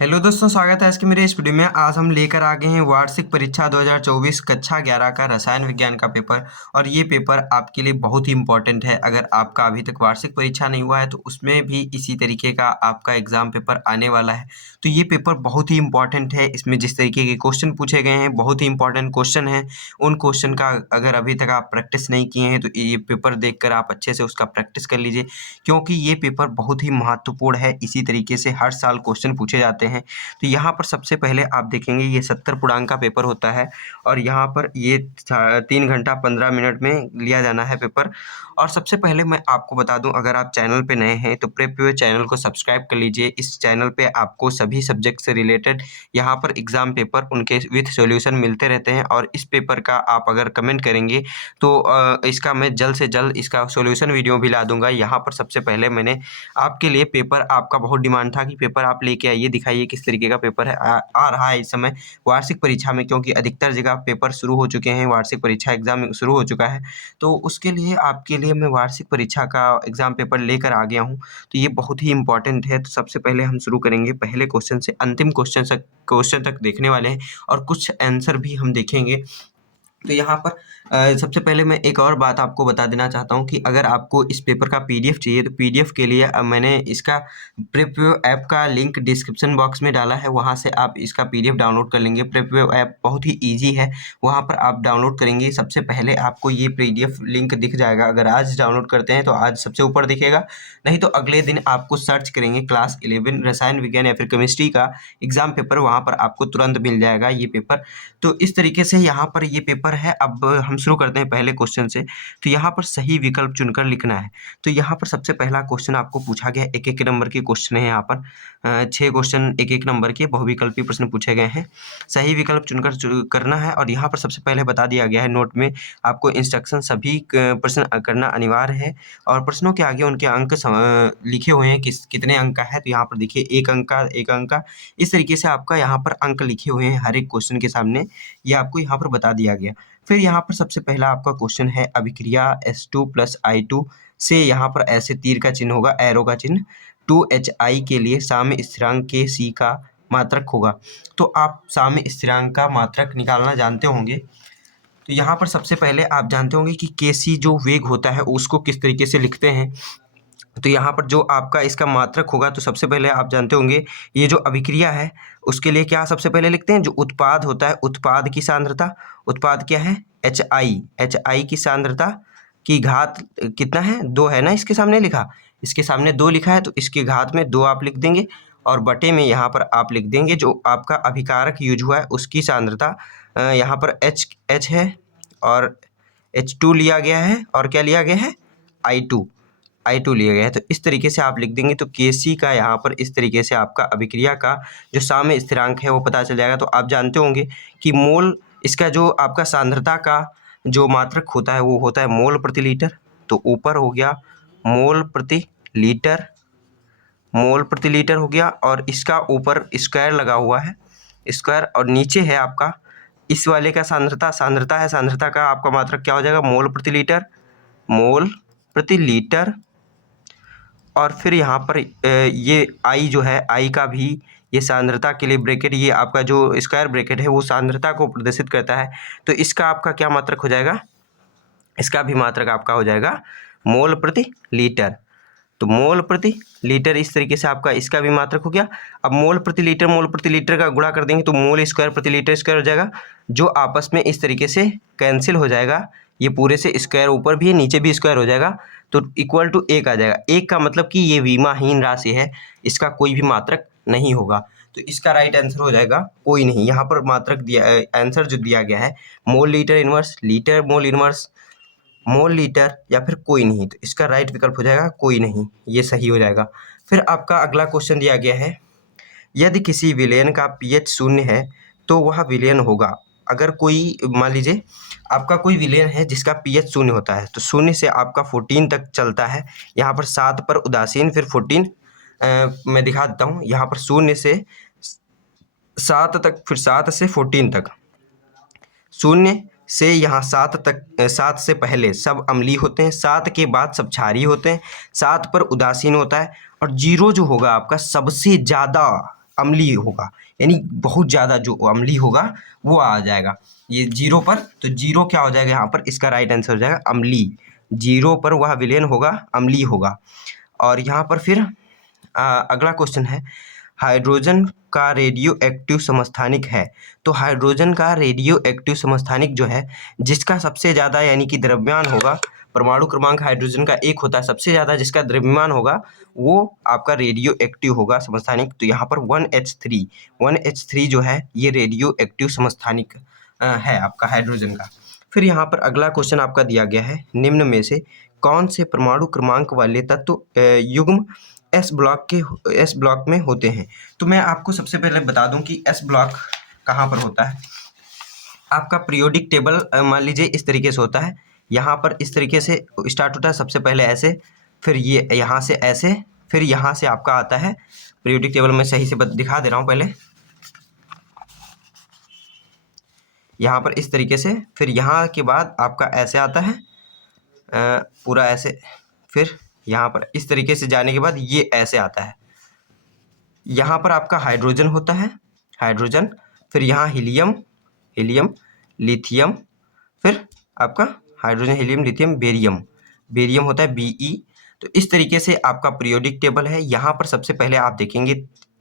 Hello दोस्तों, स्वागत है आज के मेरे इस वीडियो में। आज हम लेकर आ गए हैं वार्षिक परीक्षा 2024 कक्षा 11 का रसायन विज्ञान का पेपर। और ये पेपर आपके लिए बहुत ही इम्पोर्टेंट है। अगर आपका अभी तक वार्षिक परीक्षा नहीं हुआ है तो उसमें भी इसी तरीके का आपका एग्जाम पेपर आने वाला है। तो ये पेपर बहुत ही इम्पोर्टेंट है। इसमें जिस तरीके के क्वेश्चन पूछे गए हैं बहुत ही इंपॉर्टेंट क्वेश्चन है। उन क्वेश्चन का अगर अभी तक आप प्रैक्टिस नहीं किए हैं तो ये पेपर देख आप अच्छे से उसका प्रैक्टिस कर लीजिए, क्योंकि ये पेपर बहुत ही महत्वपूर्ण है। इसी तरीके से हर साल क्वेश्चन पूछे जाते हैं। तो यहाँ पर सबसे पहले आप देखेंगे ये 70 पूर्णांक का पेपर होता है और यहाँ पर ये 3 घंटा 15 मिनट में लिया जाना है पेपर। और सबसे पहले मैं आपको बता दूं, अगर आप चैनल पे नए हैं तो प्रेप चैनल को सब्सक्राइब कर लीजिए। इस चैनल पे आपको सभी सब्जेक्ट से रिलेटेड यहाँ पर एग्ज़ाम पेपर उनके विथ सॉल्यूशन मिलते रहते हैं। और इस पेपर का आप अगर कमेंट करेंगे तो इसका मैं जल्द से जल्द इसका सॉल्यूशन वीडियो भी ला दूंगा। यहाँ पर सबसे पहले मैंने आपके लिए पेपर, आपका बहुत डिमांड था कि पेपर आप लेके आइए, दिखाइए किस तरीके का पेपर है आ रहा है इस समय वार्षिक परीक्षा में, क्योंकि अधिकतर जगह पेपर शुरू हो चुके हैं, वार्षिक परीक्षा एग्जाम शुरू हो चुका है। तो उसके लिए आपके लिए मैं वार्षिक परीक्षा का एग्जाम पेपर लेकर आ गया हूँ। तो ये बहुत ही इंपॉर्टेंट है। तो सबसे पहले हम शुरू करेंगे पहले क्वेश्चन से, अंतिम क्वेश्चन तक देखने वाले हैं और कुछ आंसर भी हम देखेंगे। तो यहाँ पर सबसे पहले मैं एक और बात आपको बता देना चाहता हूँ कि अगर आपको इस पेपर का पीडीएफ चाहिए तो पीडीएफ के लिए मैंने इसका प्रेपवेव ऐप का लिंक डिस्क्रिप्शन बॉक्स में डाला है, वहाँ से आप इसका पीडीएफ डाउनलोड कर लेंगे। प्रेपवेव ऐप बहुत ही इजी है, वहाँ पर आप डाउनलोड करेंगे। सबसे पहले आपको ये पीडीएफ लिंक दिख जाएगा। अगर आज डाउनलोड करते हैं तो आज सबसे ऊपर दिखेगा, नहीं तो अगले दिन आपको सर्च करेंगे क्लास 11 रसायन विज्ञान या फिर केमिस्ट्री का एग्जाम पेपर, वहाँ पर आपको तुरंत मिल जाएगा ये पेपर। तो इस तरीके से यहाँ पर ये पेपर है। अब हम शुरू करते हैं पहले क्वेश्चन से। तो यहाँ पर सही विकल्प चुनकर लिखना है। तो यहाँ पर सबसे पहला क्वेश्चन आपको पूछा गया, एक एक नंबर के क्वेश्चन है। यहाँ पर 6 क्वेश्चन एक एक नंबर के बहुविकल्पी प्रश्न पूछे गए हैं। सही विकल्प चुनकर करना है। और यहाँ पर सबसे पहले बता दिया गया है नोट में आपको इंस्ट्रक्शन, सभी प्रश्न करना अनिवार्य है। और प्रश्नों के आगे उनके अंक लिखे हुए हैं, कितने अंक का है। तो यहाँ पर देखिए 1 अंक का, 1 अंक का, इस तरीके से आपका यहाँ पर अंक लिखे हुए हैं हर एक क्वेश्चन के सामने, ये आपको यहाँ पर बता दिया गया। फिर यहाँ पर सबसे पहला आपका क्वेश्चन है, अभिक्रिया H2 + I2 से यहाँ पर ऐसे तीर का चिन्ह होगा, एरो का चिन्ह, 2HI के लिए साम्य स्थिरांक के C का मात्रक होगा। तो आप साम्य स्थिरांक का मात्रक निकालना जानते होंगे। तो यहाँ पर सबसे पहले आप जानते होंगे कि Kc जो वेग होता है उसको किस तरीके से लिखते हैं। तो यहाँ पर जो आपका इसका मात्रक होगा, तो सबसे पहले आप जानते होंगे ये जो अभिक्रिया है उसके लिए क्या सबसे पहले लिखते हैं, जो उत्पाद होता है, उत्पाद की सांद्रता, उत्पाद क्या है HI, HI की सांद्रता की घात कितना है, 2 है ना, इसके सामने लिखा, इसके सामने 2 लिखा है तो इसके घात में 2 आप लिख देंगे और बटे में यहाँ पर आप लिख देंगे जो आपका अभिकारक यूज हुआ है उसकी सांद्रता। यहाँ पर H है और H2 लिया गया है और क्या लिया गया है, I2 लिया गया है। तो इस तरीके से आप लिख देंगे। तो Kc का यहाँ पर इस तरीके से आपका अभिक्रिया का जो साम्य स्थिरांक है वो पता चल जाएगा। तो आप जानते होंगे कि मोल, इसका जो आपका सांद्रता का जो मात्रक होता है वो होता है मोल प्रति लीटर। तो ऊपर हो गया मोल प्रति लीटर, मोल प्रति लीटर हो गया, और इसका ऊपर स्क्वायर लगा हुआ है, स्क्वायर, और नीचे है आपका इस वाले का सांद्रता, सांद्रता है, सांद्रता का आपका मात्रक क्या हो जाएगा, मोल प्रति लीटर, मोल प्रति लीटर। और फिर यहाँ पर ये I जो है, I का भी ये सांद्रता के लिए ब्रैकेट, ये आपका जो स्क्वायर ब्रैकेट है वो सांद्रता को प्रदर्शित करता है। तो इसका आपका क्या मात्रक हो जाएगा, इसका भी मात्रक आपका हो जाएगा मोल प्रति लीटर। तो मोल प्रति लीटर इस तरीके से आपका इसका भी मात्रक हो गया। अब मोल प्रति लीटर का गुणा कर देंगे तो मोल स्क्वायर प्रति लीटर स्क्वायर हो जाएगा, जो आपस में इस तरीके से कैंसिल हो जाएगा। ये पूरे से स्क्वायर ऊपर भी है नीचे भी स्क्वायर हो जाएगा, तो इक्वल टू 1 आ जाएगा। 1 का मतलब कि ये विमाहीन राशि है, इसका कोई भी मात्रक नहीं होगा। तो इसका राइट आंसर हो जाएगा कोई नहीं। यहाँ पर मात्रक दिया, आंसर जो दिया गया है mole litre inverse, litre mole inverse, mole litre, या फिर कोई नहीं। तो इसका राइट विकल्प हो जाएगा कोई नहीं, ये सही हो जाएगा। फिर आपका अगला क्वेश्चन दिया गया है, यदि किसी विलयन का pH 0 है तो वह विलयन होगा। अगर कोई मान लीजिए आपका कोई विलयन है जिसका pH 0 होता है, तो 0 से आपका 14 तक चलता है। यहाँ पर 7 पर उदासीन, फिर 14 मैं दिखा देता हूँ। यहाँ पर 0 से 7 तक, फिर 7 से 14 तक, 0 से यहाँ 7 तक, 7 से पहले सब अम्लीय होते हैं, 7 के बाद सब क्षारीय होते हैं, 7 पर उदासीन होता है, और 0 जो होगा आपका सबसे ज़्यादा अम्लीय होगा, यानी बहुत ज़्यादा जो अम्लीय होगा वो आ जाएगा। ये 0 पर, तो 0 क्या हो जाएगा यहाँ पर, इसका राइट आंसर हो जाएगा अम्लीय। 0 पर वह विलेन होगा, अम्लीय होगा। और यहाँ पर फिर अगला क्वेश्चन है, हाइड्रोजन का रेडियो एक्टिव समस्थानिक है। तो हाइड्रोजन का रेडियो एक्टिव समस्थानिक जो है, जिसका सबसे ज़्यादा यानी कि द्रव्यमान होगा, परमाणु क्रमांक हाइड्रोजन का 1 होता है, सबसे ज़्यादा जिसका द्रव्यमान होगा वो आपका रेडियो एक्टिव होगा समस्थानिक। तो यहाँ पर 1H3 जो है ये रेडियो एक्टिव समस्थानिक है आपका हाइड्रोजन का। फिर यहाँ पर अगला क्वेश्चन आपका दिया गया है, निम्न में से कौन से परमाणु क्रमांक वाले तत्व युग्म एस ब्लॉक में होते हैं। तो मैं आपको सबसे पहले बता दूं कि एस ब्लॉक कहाँ पर होता है। आपका पीरियोडिक टेबल मान लीजिए इस तरीके से होता है, यहाँ पर इस तरीके से स्टार्ट होता है, सबसे पहले ऐसे, फिर ये यहाँ से ऐसे, फिर यहाँ से आपका आता है पीरियोडिक टेबल में, सही से दिखा दे रहा हूँ पहले, यहाँ पर इस तरीके से, फिर यहाँ के बाद आपका ऐसे आता है पूरा ऐसे, फिर यहाँ पर इस तरीके से जाने के बाद ये ऐसे आता है। यहाँ पर आपका हाइड्रोजन होता है, हाइड्रोजन, फिर यहाँ हीलियम, लिथियम, फिर आपका हाइड्रोजन, हीलियम, लिथियम, बेरियम होता है Be। तो इस तरीके से आपका पीरियोडिक टेबल है। यहाँ पर सबसे पहले आप देखेंगे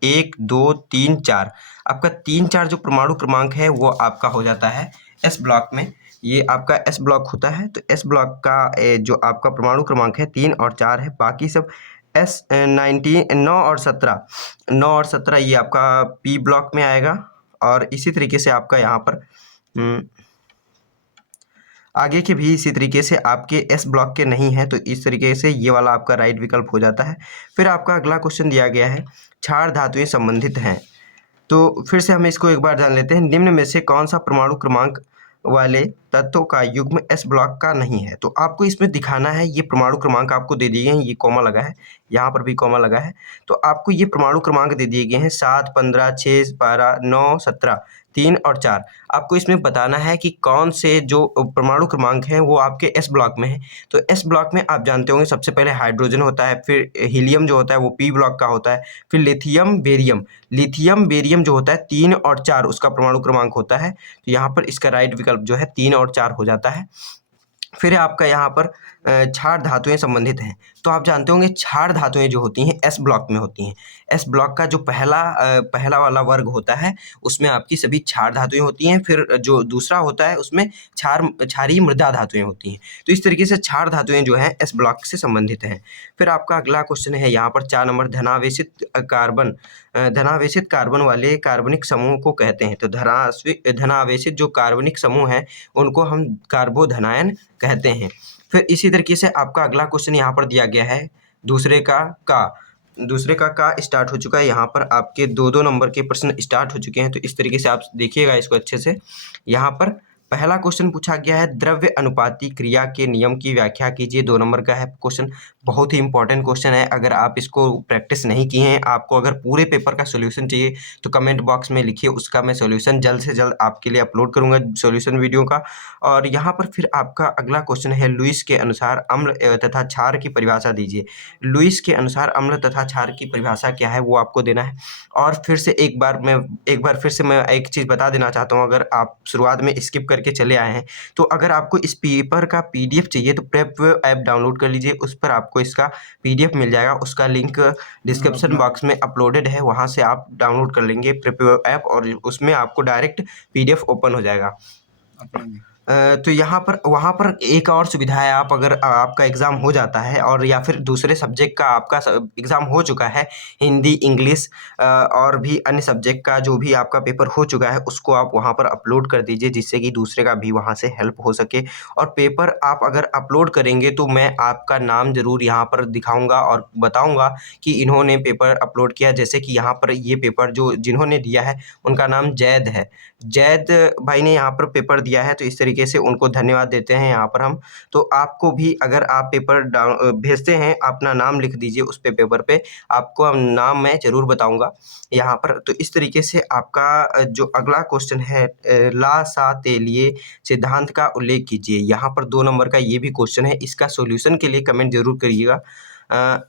1 2 3 4, आपका 3 4 जो परमाणु क्रमांक है वो आपका हो जाता है एस ब्लॉक में। ये आपका एस ब्लॉक होता है। तो एस ब्लॉक का जो आपका परमाणु क्रमांक है 3 और 4 है, बाकी सब एस 9 और 17 ये आपका पी ब्लॉक में आएगा। और इसी तरीके से आपका यहाँ पर आगे के भी इसी तरीके से आपके एस ब्लॉक के नहीं है, तो इस तरीके से ये वाला आपका राइट विकल्प हो जाता है। फिर आपका अगला क्वेश्चन दिया गया है, क्षार धातुएं संबंधित हैं। तो फिर से हम इसको एक बार जान लेते हैं, निम्न में से कौन सा परमाणु क्रमांक वाले तत्वों का युग्म एस ब्लॉक का नहीं है। तो आपको इसमें दिखाना है, ये परमाणु क्रमांक आपको दे दिए हैं, ये कॉमा लगा है, यहाँ पर भी कॉमा लगा है। तो आपको ये परमाणु क्रमांक दे दिए गए हैं 7 15 6 12 9 17 3 और 4। आपको इसमें बताना है कि कौन से जो परमाणु क्रमांक हैं वो आपके एस ब्लॉक में है। तो एस ब्लॉक में आप जानते होंगे सबसे पहले हाइड्रोजन होता है, फिर हीलियम जो होता है वो पी ब्लॉक का होता है, फिर लिथियम बेरियम जो होता है 3 और 4 उसका परमाणु क्रमांक होता है। तो यहाँ पर इसका राइट विकल्प जो है 3 और 4 हो जाता है। फिर आपका यहाँ पर क्षार धातुएं संबंधित हैं। तो आप जानते होंगे क्षार धातुएं जो होती हैं एस ब्लॉक में होती हैं। एस ब्लॉक का जो पहला वाला वर्ग होता है उसमें आपकी सभी क्षार धातुएं होती हैं, फिर जो दूसरा होता है उसमें क्षारीय मृदा धातुएं होती हैं। तो इस तरीके से क्षार धातुएं जो हैं एस ब्लॉक से संबंधित हैं। फिर आपका अगला क्वेश्चन है यहाँ पर 4 नंबर, धनावेशित कार्बन वाले कार्बनिक समूह को कहते हैं। तो धनावेशित जो कार्बनिक समूह हैं उनको हम कार्बोधनायन कहते हैं। फिर इसी तरीके से आपका अगला क्वेश्चन यहाँ पर दिया गया है, दूसरे का स्टार्ट हो चुका है। यहाँ पर आपके 2 नंबर के प्रश्न स्टार्ट हो चुके हैं। तो इस तरीके से आप देखिएगा इसको अच्छे से। यहाँ पर पहला क्वेश्चन पूछा गया है, द्रव्य अनुपाती क्रिया के नियम की व्याख्या कीजिए। 2 नंबर का है क्वेश्चन, बहुत ही इंपॉर्टेंट क्वेश्चन है। अगर आप इसको प्रैक्टिस नहीं किए हैं, आपको अगर पूरे पेपर का सॉल्यूशन चाहिए तो कमेंट बॉक्स में लिखिए, उसका मैं सॉल्यूशन जल्द से जल्द आपके लिए अपलोड करूंगा सॉल्यूशन वीडियो का। और यहाँ पर फिर आपका अगला क्वेश्चन है, लुईस के अनुसार अम्ल तथा क्षार की परिभाषा दीजिए। लुईस के अनुसार अम्ल तथा क्षार की परिभाषा क्या है वो आपको देना है। और फिर से एक बार फिर से मैं एक चीज़ बता देना चाहता हूँ, अगर आप शुरुआत में स्किप करके चले आए हैं तो अगर आपको इस पेपर का पीडीएफ चाहिए तो प्रेप ऐप डाउनलोड कर लीजिए, उस पर आपको इसका पीडीएफ मिल जाएगा। उसका लिंक डिस्क्रिप्शन बॉक्स में अपलोडेड है, वहाँ से आप डाउनलोड कर लेंगे प्रेप ऐप और उसमें आपको डायरेक्ट पीडीएफ ओपन हो जाएगा। तो यहाँ पर वहाँ पर एक और सुविधा है, आप अगर आपका एग्ज़ाम हो जाता है और या फिर दूसरे सब्जेक्ट का आपका एग्ज़ाम हो चुका है, हिंदी, इंग्लिश और भी अन्य सब्जेक्ट का जो भी आपका पेपर हो चुका है उसको आप वहाँ पर अपलोड कर दीजिए, जिससे कि दूसरे का भी वहाँ से हेल्प हो सके। और पेपर आप अगर अपलोड करेंगे तो मैं आपका नाम ज़रूर यहाँ पर दिखाऊँगा और बताऊँगा कि इन्होंने पेपर अपलोड किया। जैसे कि यहाँ पर ये पेपर जिन्होंने दिया है उनका नाम जैद है, जैद भाई ने यहाँ पर पेपर दिया है, तो इस तरीके से उनको धन्यवाद देते हैं यहाँ पर हम। तो आपको भी अगर आप पेपर भेजते हैं अपना नाम लिख दीजिए उस पेपर पे, आपको नाम मैं ज़रूर बताऊंगा यहाँ पर। तो इस तरीके से आपका जो अगला क्वेश्चन है, लासातेलिए सिद्धांत का उल्लेख कीजिए। यहाँ पर 2 नंबर का ये भी क्वेश्चन है, इसका सॉल्यूशन के लिए कमेंट जरूर करिएगा।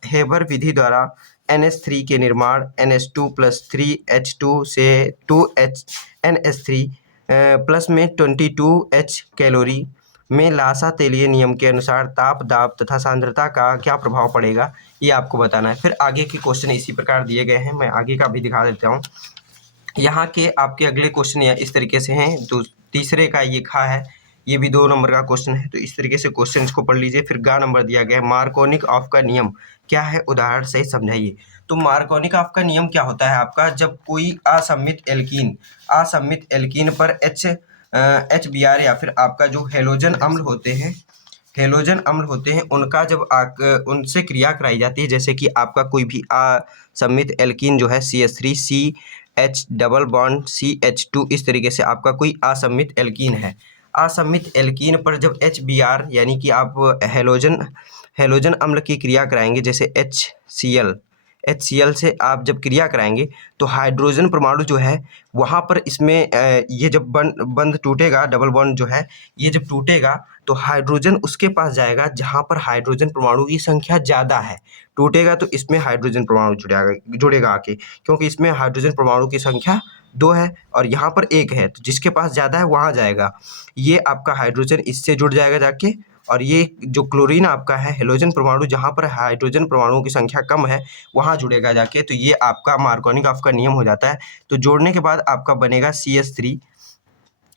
हेबर विधि द्वारा NH3 के निर्माण NH2+3H2 से 2NH3 प्लस में 22H कैलोरी में लासा तेलीय नियम के अनुसार ताप दाब तथा सांद्रता का क्या प्रभाव पड़ेगा, ये आपको बताना है। फिर आगे के क्वेश्चन इसी प्रकार दिए गए हैं, मैं आगे का भी दिखा देता हूँ। यहाँ के आपके अगले क्वेश्चन इस तरीके से हैं। तो तीसरे का ये खा है, ये भी 2 नंबर का क्वेश्चन है। तो इस तरीके से क्वेश्चन को पढ़ लीजिए। फिर गा नंबर दिया गया है, मार्कोनिक ऑफ का नियम क्या है, उदाहरण सहित समझाइए। तो मार्कोनिक ऑफ का नियम क्या होता है आपका, जब कोई असम्मित एल्कीन पर HBr या फिर आपका जो हेलोजन अम्ल होते हैं उनका जब उनसे क्रिया कराई जाती है, जैसे कि आपका कोई भी असम्मित एल्कीन जो है CH3 CH double bond CH2, इस तरीके से आपका कोई असम्मित एल्कीन है। असम्मित एल्कीन पर जब HBr यानी कि आप हेलोजन अम्ल की क्रिया कराएंगे, जैसे HCl से आप जब क्रिया कराएंगे तो हाइड्रोजन परमाणु जो है वहाँ पर इसमें ये जब बंध टूटेगा, डबल बॉन्ड जो है ये जब टूटेगा तो हाइड्रोजन उसके पास जाएगा जहाँ पर हाइड्रोजन परमाणु की संख्या ज़्यादा है। टूटेगा तो इसमें हाइड्रोजन परमाणु जुड़ेगा आके, क्योंकि इसमें हाइड्रोजन परमाणु की संख्या 2 है और यहाँ पर 1 है, तो जिसके पास ज़्यादा है वहाँ जाएगा। ये आपका हाइड्रोजन इससे जुड़ जाएगा जाके, और ये जो क्लोरीन आपका है हेलोजन परमाणु जहाँ पर हाइड्रोजन परमाणुओं की संख्या कम है वहाँ जुड़ेगा जाके। तो ये आपका मार्कोनिक ऑफ का नियम हो जाता है। तो जोड़ने के बाद आपका बनेगा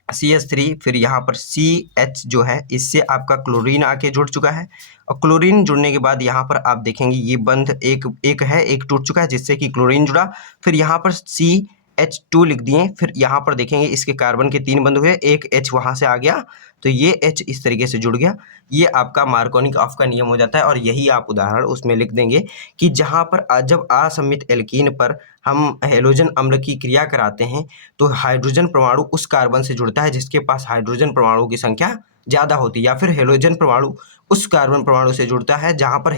CH3, फिर यहाँ पर CH जो है इससे आपका क्लोरीन आके जुड़ चुका है, और क्लोरीन जुड़ने के बाद यहाँ पर आप देखेंगे ये बंध एक टूट चुका है जिससे कि क्लोरीन जुड़ा। फिर यहाँ पर CH2 लिख दिए। फिर यहाँ पर देखेंगे इसके कार्बन के 3 बंध हुए, एक H वहाँ से आ गया तो ये H इस तरीके से जुड़ गया। ये आपका मार्कोनिक ऑफ का नियम हो जाता है। और यही आप उदाहरण उसमें लिख देंगे कि जहाँ पर जब असम्मित एल्कीन पर हम हेलोजन अम्ल की क्रिया कराते हैं तो हाइड्रोजन परमाणु उस कार्बन से जुड़ता है जिसके पास हाइड्रोजन परमाणु की संख्या ज़्यादा होती है, या फिर हेलोजन परमाणु उस कार्बन परमाणु से जुड़ता है जहाँ पर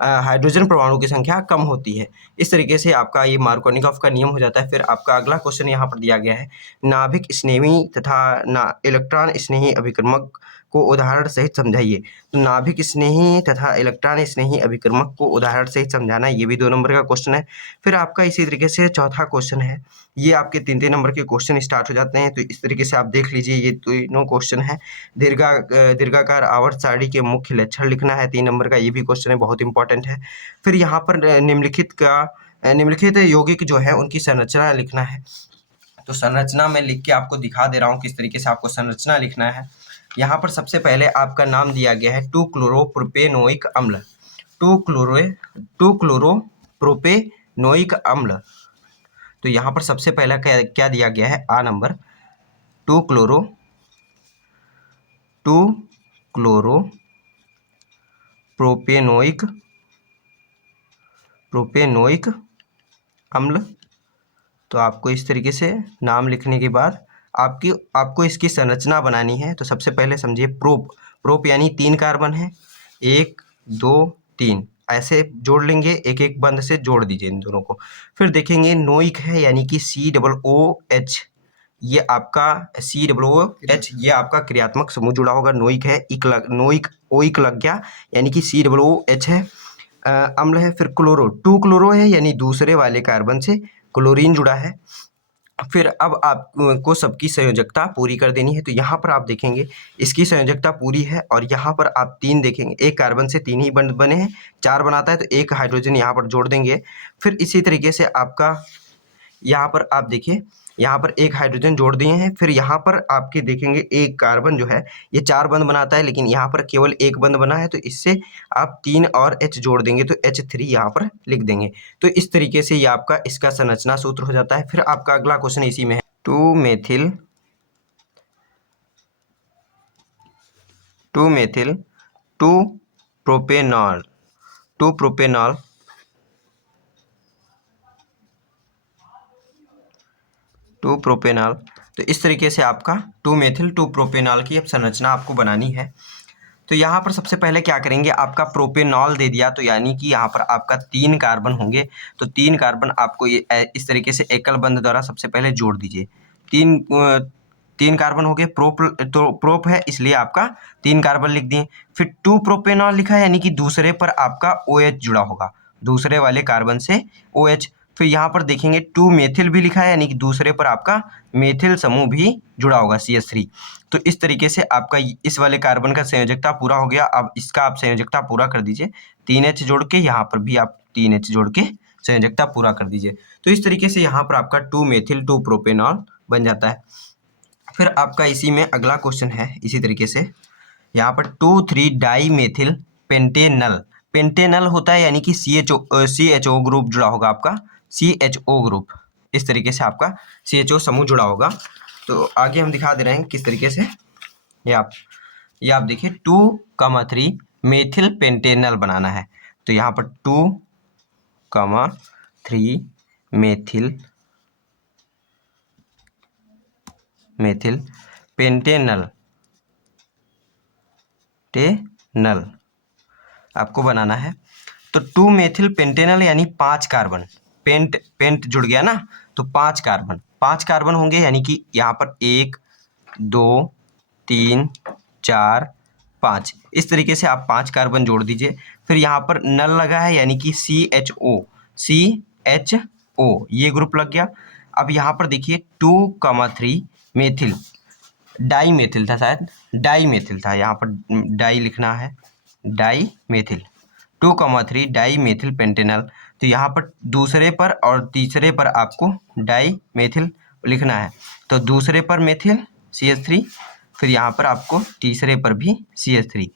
हाइड्रोजन परमाणु की संख्या कम होती है। इस तरीके से आपका ये मार्कोनिक ऑफ का नियम हो जाता है। फिर आपका अगला क्वेश्चन यहाँ पर दिया गया है, नाभिक स्नेही तथा इलेक्ट्रॉन स्नेही अभिकर्मक को उदाहरण सहित समझाइए। तो नाभिक स्नेही तथा इलेक्ट्रॉन स्नेही अभिकर्मक को उदाहरण सहित समझाना, ये भी 2 नंबर का क्वेश्चन है। फिर आपका इसी तरीके से चौथा क्वेश्चन है, ये आपके 3 नंबर के क्वेश्चन स्टार्ट हो जाते हैं। तो इस तरीके से आप देख लीजिए, ये तीनों क्वेश्चन है। दीर्घाकार आवर्त सारणी के मुख्य लक्षण लिखना है, 3 नंबर का ये भी क्वेश्चन है, बहुत इंपॉर्टेंट है। फिर यहाँ पर निम्नलिखित यौगिक जो है उनकी संरचना लिखना है। तो संरचना मैं लिख के आपको दिखा दे रहा हूँ किस तरीके से आपको संरचना लिखना है। यहाँ पर सबसे पहले आपका नाम दिया गया है 2-क्लोरोप्रोपेनोइक अम्ल, 2-क्लोरोप्रोपेनोइक अम्ल। तो यहाँ पर सबसे पहला क्या दिया गया है, आ नंबर 2-क्लोरोप्रोपेनोइक अम्ल। तो आपको इस तरीके से नाम लिखने के बाद आपको इसकी संरचना बनानी है। तो सबसे पहले समझिए प्रोप यानी 3 कार्बन है, 1 2 3 ऐसे जोड़ लेंगे, एक एक बंध से जोड़ दीजिए इन दोनों को। फिर देखेंगे नोइक है यानी कि COOH, ये आपका COOH ये आपका क्रियात्मक समूह जुड़ा होगा। नोइक है, ओइक लग गया यानी कि COOH है। अम्ल है। फिर 2-क्लोरो है यानी दूसरे वाले कार्बन से क्लोरीन जुड़ा है। फिर अब आपको सबकी संयोजकता पूरी कर देनी है। तो यहाँ पर आप देखेंगे इसकी संयोजकता पूरी है, और यहाँ पर आप 3 देखेंगे, एक कार्बन से 3 ही बंध बने हैं, 4 बनाता है तो एक हाइड्रोजन यहाँ पर जोड़ देंगे। फिर इसी तरीके से आपका यहाँ पर आप देखिए, यहाँ पर एक हाइड्रोजन जोड़ दिए हैं। फिर यहाँ पर आपके देखेंगे एक कार्बन जो है ये 4 बंध बनाता है, लेकिन यहाँ पर केवल एक बंध बना है, तो इससे आप 3 और H जोड़ देंगे तो H3 यहाँ पर लिख देंगे। तो इस तरीके से ये आपका इसका संरचना सूत्र हो जाता है। फिर आपका अगला क्वेश्चन इसी में है, 2-मेथिल 2-प्रोपेनॉल तो इस तरीके से आपका 2-मेथिल 2-प्रोपेनॉल की अब संरचना आपको बनानी है। तो यहाँ पर सबसे पहले क्या करेंगे, आपका प्रोपेनॉल दे दिया तो यानी कि यहाँ पर आपका 3 कार्बन होंगे। तो 3 कार्बन आपको ये इस तरीके से एकल बंध द्वारा सबसे पहले जोड़ दीजिए। 3 कार्बन हो गए। प्रोप है इसलिए आपका 3 कार्बन लिख दिए। फिर 2-प्रोपेनॉल लिखा है यानी कि दूसरे पर आपका OH जुड़ा होगा। दूसरे वाले कार्बन से OH। फिर यहाँ पर देखेंगे 2 मेथिल भी लिखा है, यानी कि दूसरे पर आपका मेथिल समूह भी जुड़ा होगा CH3। तो इस तरीके से आपका इस वाले कार्बन का संयोजकता पूरा हो गया। अब इसका आप संयोजकता पूरा कर दीजिए, 3H जोड़ के, यहाँ पर भी आप 3H जोड़ के संयोजकता पूरा कर दीजिए। तो इस तरीके से यहाँ पर आपका 2 मेथिल 2 प्रोपेनॉल बन जाता है। फिर आपका इसी में अगला क्वेश्चन है, इसी तरीके से यहाँ पर 2,3 डाई मेथिल पेंटेनल। पेंटेनल होता है यानी कि CHO ग्रुप जुड़ा होगा आपका, CHO ग्रुप। इस तरीके से आपका CHO समूह जुड़ा होगा। तो आगे हम दिखा दे रहे हैं किस तरीके से। ये आप देखिए 2,3 मेथिल पेंटेनल बनाना है। तो यहाँ पर 2,3 मेथिल पेंटेनल आपको बनाना है। तो 2 मेथिल पेंटेनल यानी 5 कार्बन, पेंट जुड़ गया ना, तो 5 कार्बन होंगे, यानी कि यहाँ पर 1 2 3 4 5, इस तरीके से आप 5 कार्बन जोड़ दीजिए। फिर यहाँ पर नल लगा है, यानी कि CHO ये ग्रुप लग गया। अब यहाँ पर देखिए 2,3 मेथिल, डाई मेथिल था, शायद डाई मेथिल था, यहाँ पर डाई लिखना है, di methyl 2,3 di methyl pentanal. तो यहाँ पर दूसरे पर और तीसरे पर आपको डाई मेथिल लिखना है। तो दूसरे पर मेथिल CH3, फिर यहाँ पर आपको तीसरे पर भी CH3।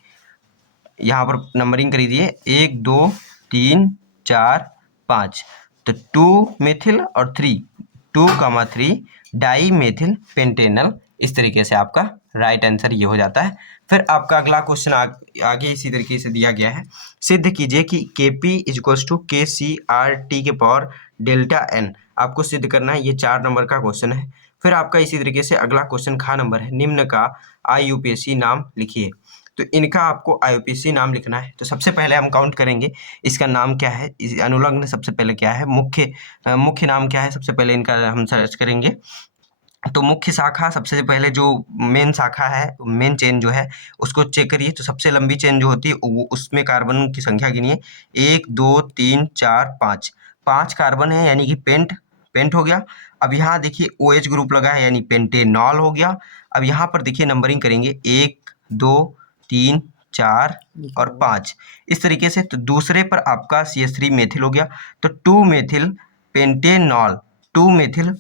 यहाँ पर नंबरिंग कर दीजिए 1 2 3 4 5। तो 2 मेथिल और 2,3 डाई मेथिल पेंटेनल, इस तरीके से आपका राइट आंसर ये हो जाता है। फिर आपका अगला क्वेश्चन आगे इसी तरीके से दिया गया है। सिद्ध कीजिए कि Kp = KCRT के पावर डेल्टा N। आपको सिद्ध करना है, ये 4 नंबर का क्वेश्चन है। फिर आपका इसी तरीके से अगला क्वेश्चन खा नंबर है, निम्न का IUPAC नाम लिखिए। तो इनका आपको IUPAC नाम लिखना है। तो सबसे पहले हम काउंट करेंगे इसका नाम क्या है, इस अनुलग्न सबसे पहले क्या है, मुख्य नाम क्या है, सबसे पहले इनका हम सर्च करेंगे। तो मुख्य शाखा, सबसे पहले जो मेन शाखा है, मेन चेन जो है उसको चेक करिए। तो सबसे लंबी चेन जो होती है उसमें कार्बन की संख्या गिनिए, 1 2 3 4 5, 5 कार्बन है, यानी कि पेंट हो गया। अब यहाँ देखिए OH ग्रुप लगा है, यानी पेंटेनॉल हो गया। अब यहाँ पर देखिए नंबरिंग करेंगे 1 2 3 4 और 5, इस तरीके से। तो दूसरे पर आपका CH3 मेथिल हो गया। तो 2 मेथिल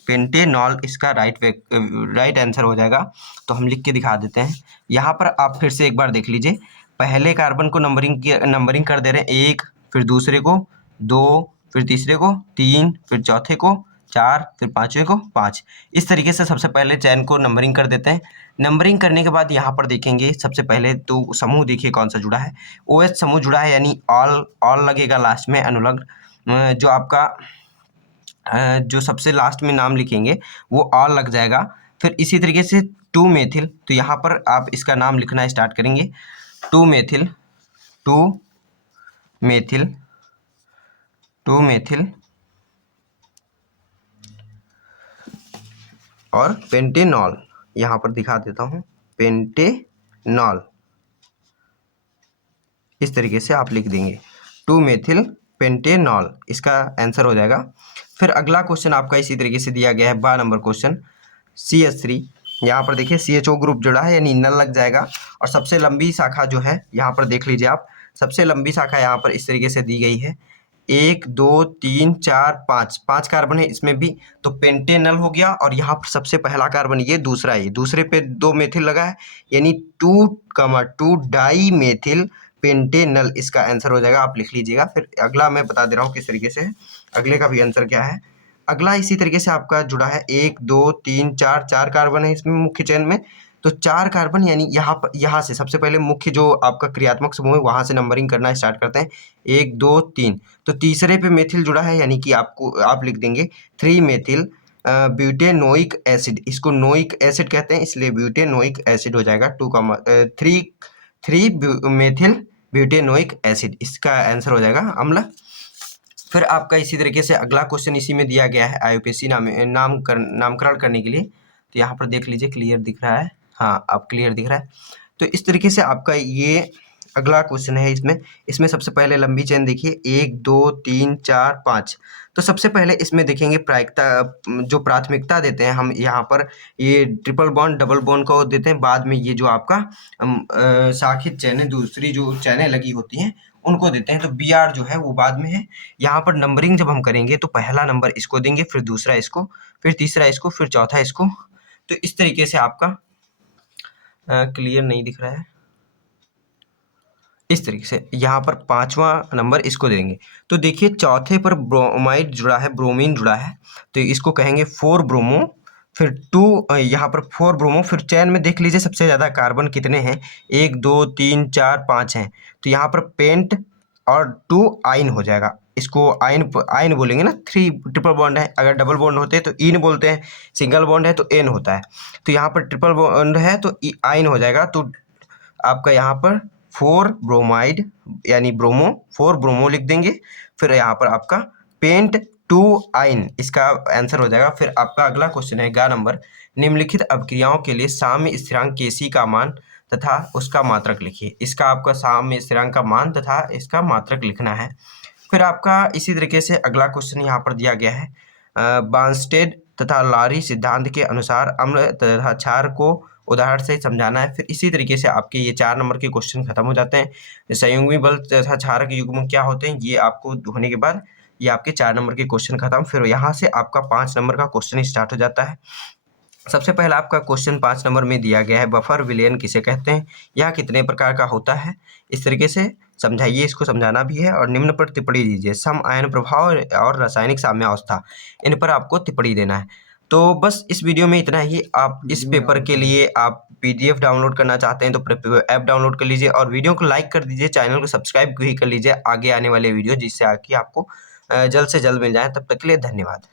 पेंटेनॉल इसका राइट आंसर हो जाएगा। तो हम लिख के दिखा देते हैं। यहाँ पर आप फिर से एक बार देख लीजिए, पहले कार्बन को नंबरिंग कर दे रहे हैं 1, फिर दूसरे को 2, फिर तीसरे को 3, फिर चौथे को 4, फिर पांचवें को 5। इस तरीके से सबसे पहले चैन को नंबरिंग कर देते हैं। नंबरिंग करने के बाद यहाँ पर देखेंगे सबसे पहले तो समूह देखिए कौन सा जुड़ा है, OH समूह जुड़ा है, यानी ऑल लगेगा लास्ट में अनुलग्न। जो आपका जो सबसे लास्ट में नाम लिखेंगे वो ऑल लग जाएगा। फिर इसी तरीके से 2 मेथिल, तो यहाँ पर आप इसका नाम लिखना स्टार्ट करेंगे, 2 मेथिल और पेंटेनॉल, यहाँ पर दिखा देता हूँ, पेंटेनॉल, इस तरीके से आप लिख देंगे 2 मेथिल पेंटेनॉल, इसका आंसर हो जाएगा। फिर अगला क्वेश्चन आपका इसी तरीके से दिया गया है, 12 नंबर क्वेश्चन, CH3। यहाँ पर देखिए CHO ग्रुप जुड़ा है, यानी नल लग जाएगा। और सबसे लंबी शाखा जो है यहाँ पर देख लीजिए आप, सबसे लंबी शाखा यहाँ पर इस तरीके से दी गई है, 1 2 3 4 5, 5 कार्बन है इसमें भी। तो पेंटेनल हो गया, और यहाँ पर सबसे पहला कार्बन ये दूसरा है, दूसरे पे 2 मेथिल लगा है, यानी 2 डाई मेथिल पेंटेनल, इसका आंसर हो जाएगा। आप लिख लीजिएगा। फिर अगला मैं बता दे रहा हूँ किस तरीके से, अगले का भी आंसर क्या है। अगला इसी तरीके से आपका जुड़ा है, 1 2 3 4, 4 कार्बन है इसमें मुख्य चेन में। तो 4 कार्बन, यानी यहाँ से सबसे पहले मुख्य जो आपका क्रियात्मक समूह है वहाँ से नंबरिंग करना स्टार्ट करते हैं, 1 2 3। तो तीसरे पे मेथिल जुड़ा है, यानी कि आप लिख देंगे 3 मेथिल ब्यूटेनोइक एसिड, इसको नोइक एसिड कहते हैं, इसलिए ब्यूटेनोइक एसिड हो जाएगा। 3 मेथिल ब्यूटेनोइक एसिड, इसका आंसर हो जाएगा अम्ल। फिर आपका इसी तरीके से अगला क्वेश्चन इसी में दिया गया है, IUPAC नामकरण करने के लिए। तो यहाँ पर देख लीजिए, क्लियर दिख रहा है, हाँ अब क्लियर दिख रहा है। तो इस तरीके से आपका ये अगला क्वेश्चन है इसमें सबसे पहले लंबी चेन देखिए 1 2 3 4 5। तो सबसे पहले इसमें देखेंगे जो प्राथमिकता देते हैं हम यहाँ पर ये ट्रिपल बॉन्ड डबल बॉन्ड को देते हैं, बाद में ये जो आपका शाखित चैनें दूसरी जो चैनें लगी होती हैं उनको देते हैं। तो बी आर जो है वो बाद में है। यहाँ पर नंबरिंग जब हम करेंगे तो पहला नंबर इसको देंगे, फिर दूसरा इसको, फिर तीसरा इसको, फिर चौथा इसको। तो इस तरीके से आपका क्लियर नहीं दिख रहा है, इस तरीके से यहाँ पर पांचवा नंबर इसको देंगे। तो देखिए चौथे पर ब्रोमाइड जुड़ा है, ब्रोमीन जुड़ा है, तो इसको कहेंगे 4 ब्रोमो, फिर 2 यहाँ पर 4 ब्रोमो, फिर चैन में देख लीजिए सबसे ज़्यादा कार्बन कितने हैं, 1 2 3 4 5 हैं। तो यहाँ पर पेंट और 2 आइन हो जाएगा, इसको आइन बोलेंगे ना। 3 ट्रिपल बॉन्ड है, अगर डबल बॉन्ड होते हैं तो इन बोलते हैं, सिंगल बॉन्ड है तो एन होता है। तो यहाँ पर ट्रिपल बॉन्ड है तो आइन हो जाएगा। तो आपका यहाँ पर 4 ब्रोमाइड यानी ब्रोमो, 4 ब्रोमो लिख देंगे। फिर यहाँ पर आपका पेंट 2 आइन, इसका आंसर हो जाएगा। फिर आपका अगला क्वेश्चन है 11 नंबर, निम्नलिखित अपक्रियाओं के लिए साम्य स्थिरांक Kc का मान तथा उसका मात्रक लिखिए। इसका आपका साम्य स्थिरांक का मान तथा इसका मात्रक लिखना है। फिर आपका इसी तरीके से अगला क्वेश्चन यहाँ पर दिया गया है, बार्नस्टेड तथा लारी सिद्धांत के अनुसार अम्ल तथा क्षार को उदाहरण से समझाना है। फिर इसी तरीके से आपके ये 4 नंबर के क्वेश्चन खत्म हो जाते हैं। संयुग्मी बल तथा क्षारक युग्म क्या होते हैं, ये आपको होने के बाद ये आपके 4 नंबर के क्वेश्चन खत्म। फिर यहाँ से आपका 5 नंबर का क्वेश्चन स्टार्ट हो जाता है। सबसे पहला आपका क्वेश्चन 5 नंबर में दिया गया है, बफर विलयन किसे कहते हैं, यह कितने प्रकार का होता है। इस तरीके से समझाइए, इसको समझाना भी है और निम्न पर टिप्पणी दीजिए। सम आयन प्रभाव और रासायनिक साम्यावस्था, इन पर आपको टिप्पणी देना है। तो बस इस वीडियो में इतना ही। आप इस पेपर के लिए आप PDF डाउनलोड करना चाहते हैं तो ऐप डाउनलोड कर लीजिए और वीडियो को लाइक कर दीजिए, चैनल को सब्सक्राइब भी कर लीजिए आगे आने वाले वीडियो जिससे आके आपको जल्द से जल्द मिल जाए। तब तक के लिए धन्यवाद।